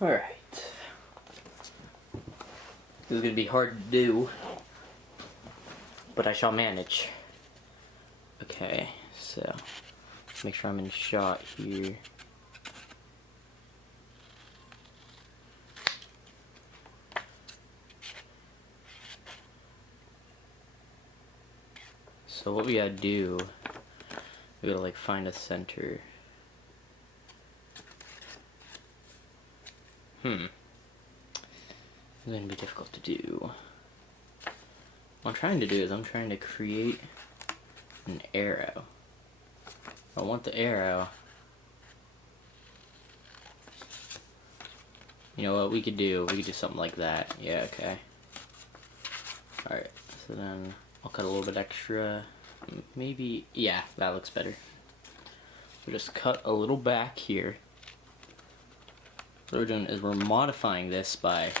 Alright. This is going to be hard to do, but I shall manage. Okay, so make sure I'm in shot here. So what we gotta do, we gotta like find a center. It's gonna be difficult to do. What I'm trying to do is I'm trying to create an arrow. I want the arrow. You know what we could do? We could do something like that. Yeah, okay. Alright, so then I'll cut a little bit extra. Maybe, yeah, that looks better. So just cut a little back here. What we're doing is we're modifying this by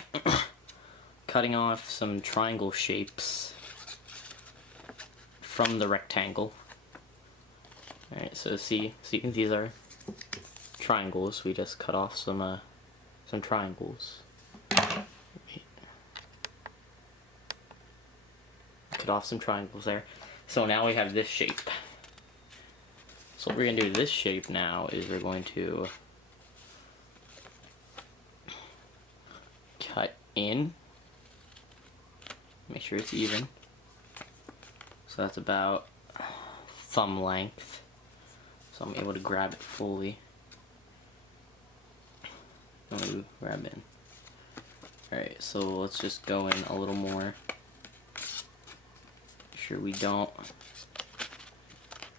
cutting off some triangle shapes from the rectangle. Alright, so see these are triangles. We just cut off some triangles. Cut off some triangles there. So now we have this shape. So what we're gonna do to this shape now is we're going to cut in, make sure it's even. So that's about thumb length. So I'm able to grab it fully. Ooh, grab in. Alright, so let's just go in a little more. Make sure we don't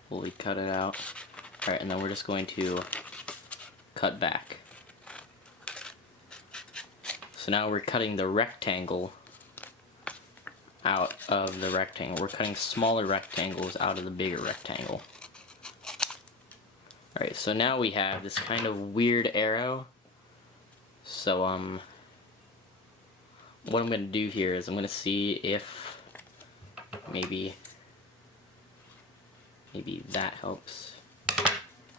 fully cut it out. Alright, and then we're just going to cut back. So now we're cutting the rectangle out of the rectangle. We're cutting smaller rectangles out of the bigger rectangle. Alright, so now we have this kind of weird arrow. So what I'm going to do here is I'm going to see if maybe that helps.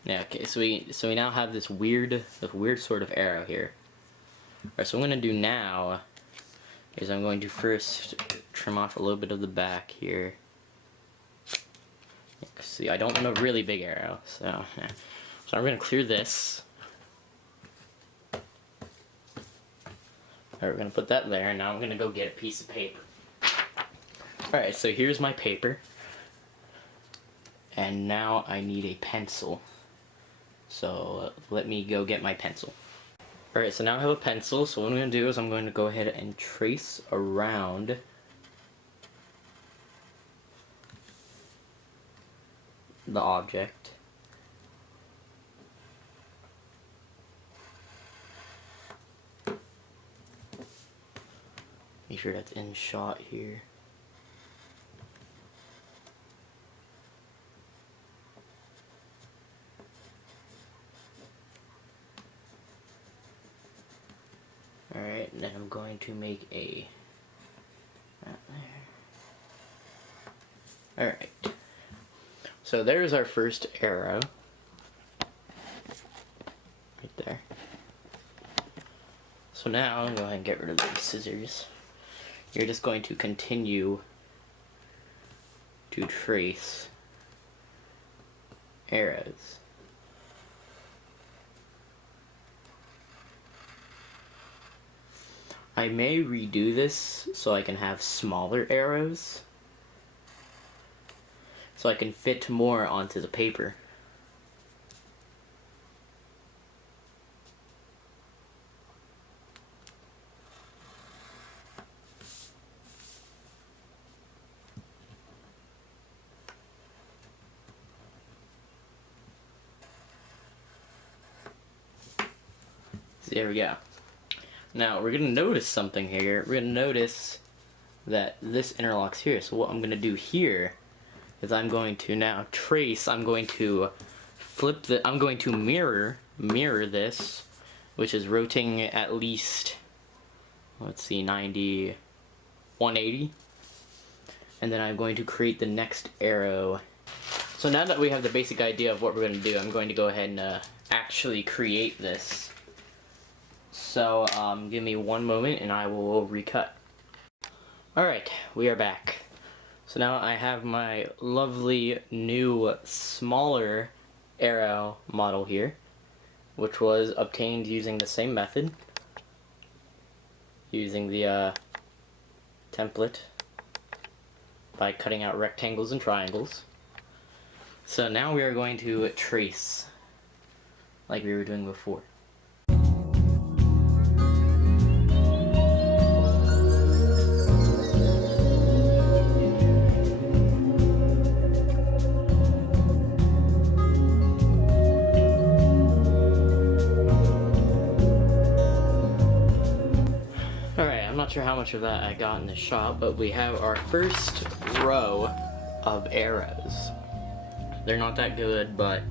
Yeah, okay, so we now have this weird sort of arrow here. Alright, so what I'm going to do now is I'm going to first trim off a little bit of the back here. See, I don't want a really big arrow, so yeah. So I'm going to clear this. Alright, we're going to put that there, and now I'm going to go get a piece of paper. Alright, so here's my paper. And now I need a pencil. So let me go get my pencil. Alright, so now I have a pencil, so what I'm going to do is I'm going to go ahead and trace around the object. Make sure that's in shot here. Alright, and then I'm going to make a... Alright. So there's our first arrow. Right there. So now, I'm going to go ahead and get rid of these scissors. You're just going to continue to trace arrows. I may redo this so I can have smaller arrows, so I can fit more onto the paper. There we go. Now we're going to notice something here. We're going to notice that this interlocks here. So what I'm going to do here is I'm going to now trace, I'm going to flip the, I'm going to mirror this, which is rotating at least, let's see, 90, 180. And then I'm going to create the next arrow. So now that we have the basic idea of what we're going to do, I'm going to go ahead and actually create this. So give me one moment and I will recut. Alright, we are back. So now I have my lovely new smaller arrow model here, which was obtained using the same method, using the template by cutting out rectangles and triangles. So now we are going to trace like we were doing before. Alright, I'm not sure how much of that I got in the shot, but we have our first row of arrows. They're not that good, but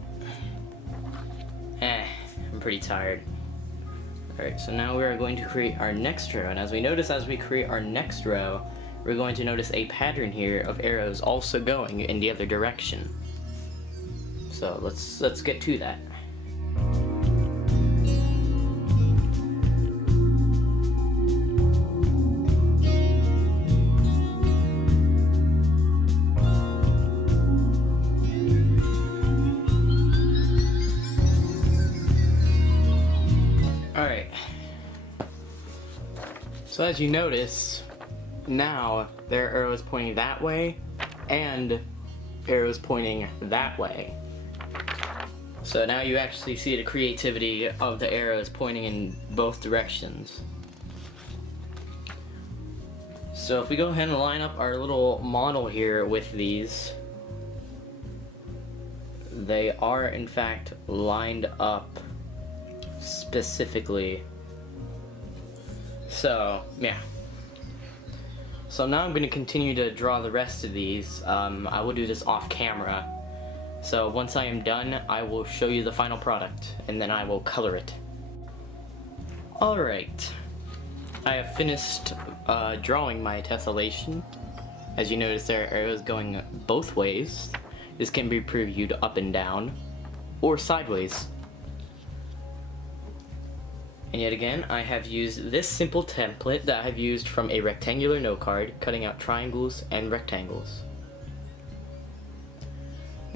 I'm pretty tired. Alright, so now we are going to create our next row, and as we notice as we create our next row, we're going to notice a pattern here of arrows also going in the other direction. So let's get to that. Alright, so as you notice, now there are arrows pointing that way and arrows pointing that way. So now you actually see the creativity of the arrows pointing in both directions. So if we go ahead and line up our little model here with these, they are in fact lined up specifically. So yeah, so now I'm going to continue to draw the rest of these. I will do this off camera, so once I am done I will show you the final product and then I will color it. Alright, I have finished drawing my tessellation. As you notice, there are arrows going both ways. This can be previewed up and down or sideways. And yet again, I have used this simple template that I have used from a rectangular note card, cutting out triangles and rectangles.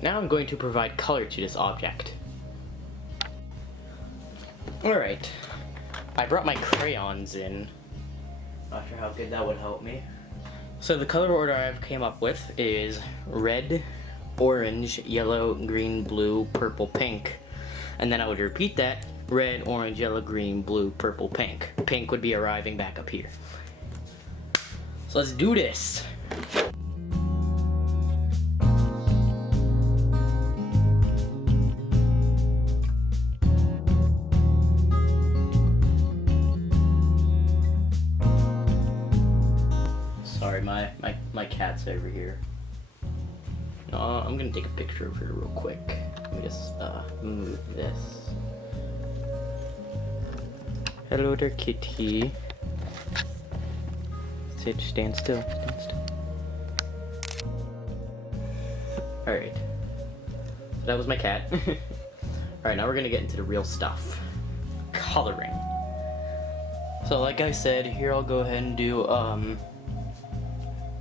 Now I'm going to provide color to this object. Alright, I brought my crayons in. Not sure how good that would help me. So the color order I've came up with is red, orange, yellow, green, blue, purple, pink. And then I would repeat that. Red, orange, yellow, green, blue, purple, pink. Pink would be arriving back up here. So let's do this. Sorry, my cat's over here. I'm gonna take a picture of her real quick. Let me just move this. Hello there, kitty. Sit, stand still, stand still. Alright. That was my cat. Alright, now we're gonna get into the real stuff. Coloring. So like I said, here I'll go ahead and do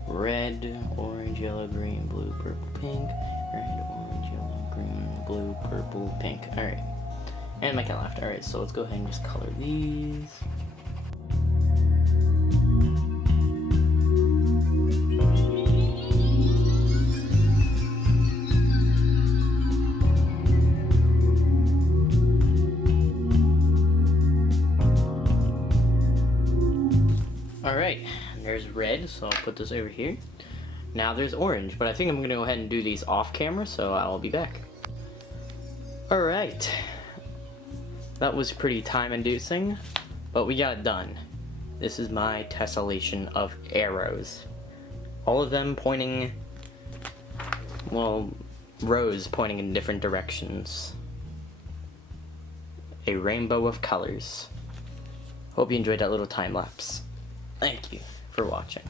red, orange, yellow, green, blue, purple, pink. Red, orange, yellow, green, blue, purple, pink. Alright. And my cat laughed. Alright, so let's go ahead and just color these. Alright, there's red, so I'll put this over here. Now there's orange, but I think I'm going to go ahead and do these off camera, so I'll be back. Alright. That was pretty time-inducing, but we got it done. This is my tessellation of arrows. All of them pointing, well, rows pointing in different directions. A rainbow of colors. Hope you enjoyed that little time lapse. Thank you for watching.